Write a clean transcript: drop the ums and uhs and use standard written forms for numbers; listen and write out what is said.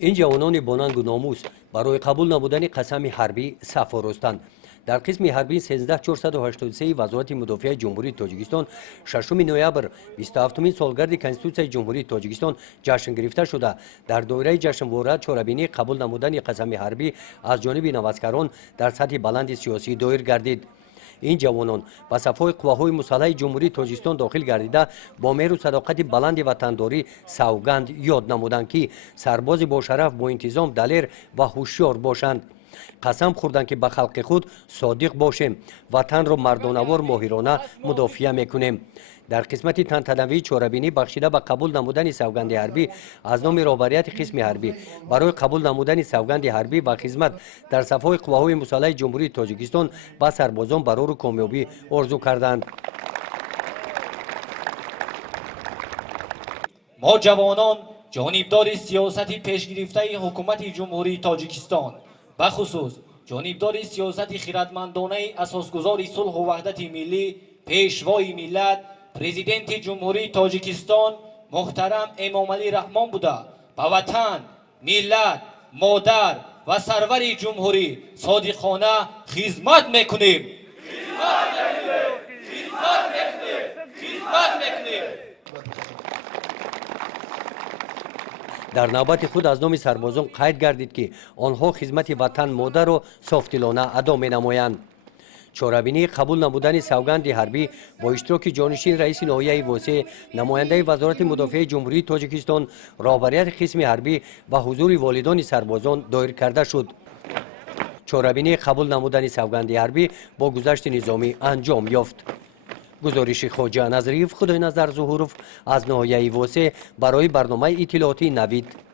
این جوانان باننگ و ناموس برای قبول نمودن قسم حربی صف آراستند. در قسم حربی 13483 وزارت مدافع جمهوری تاجیکستان 6 نوامبر 27مین سالگرد کنستیتوسیای جمهوری تاجیکستان جشن گرفته شده. در دوره جشنواره چهاربینی قبول نمودن قسم حربی از جانب نوازکاران در سطح بلند سیاسی دایر گردید. این جوانان به صفهای قواهای مسلح جمهوری تاجیکستان داخل گردیده با مهر و صداقت بلند وطنداری سوگند یاد نمودند که سرباز با شرف با انتظام دلیر و هوشیار باشند. قسم خوردند که به خلق خود صادق باشیم، وطن را مردانوار ماهرانه مدافع میکنیم. در قسمت تنتنوی چهاربینی بخشیده به قبول نمودن سوگند حربی از نام رهبریت قسم حربی برای قبول نمودن سوگند حربی و خدمت در صفهای قواهای مسلح جمهوری تاجیکستان به سربازان برای کامیابی آرزو کردند. ما جوانان جانبدار سیاست پیشگرفته حکومت جمهوری تاجیکستان به خصوص جانبدار سیاست خردمندانه اساسگذار صلح و وحدت ملی پیشوای ملت پرزیدنت جمهوری تاجیکستان محترم امامعلی رحمان بوده به وطن، ملت، مادر و سرور جمهوری صادقانه خدمت میکنیم. در نوبت خود از نام سربازان قید گردید که آنها خدمت وطن مادر را صافدلانه ادا می نمایند. چهاربینی قبول نمودن سوگند حربی با اشتراک جانشین رئیس ناحیه واسع، نماینده وزارت مدافع جمهوری تاجیکستان، رهبریت قسم حربی و حضور والدان سربازان دایر کرده شد. چهاربینی قبول نمودن سوگند حربی با گذشت نظامی انجام یافت. گزارش خواجه نظریف خدای نظر ظهورов از ناحیه واسع برای برنامه اطلاعاتی نوید.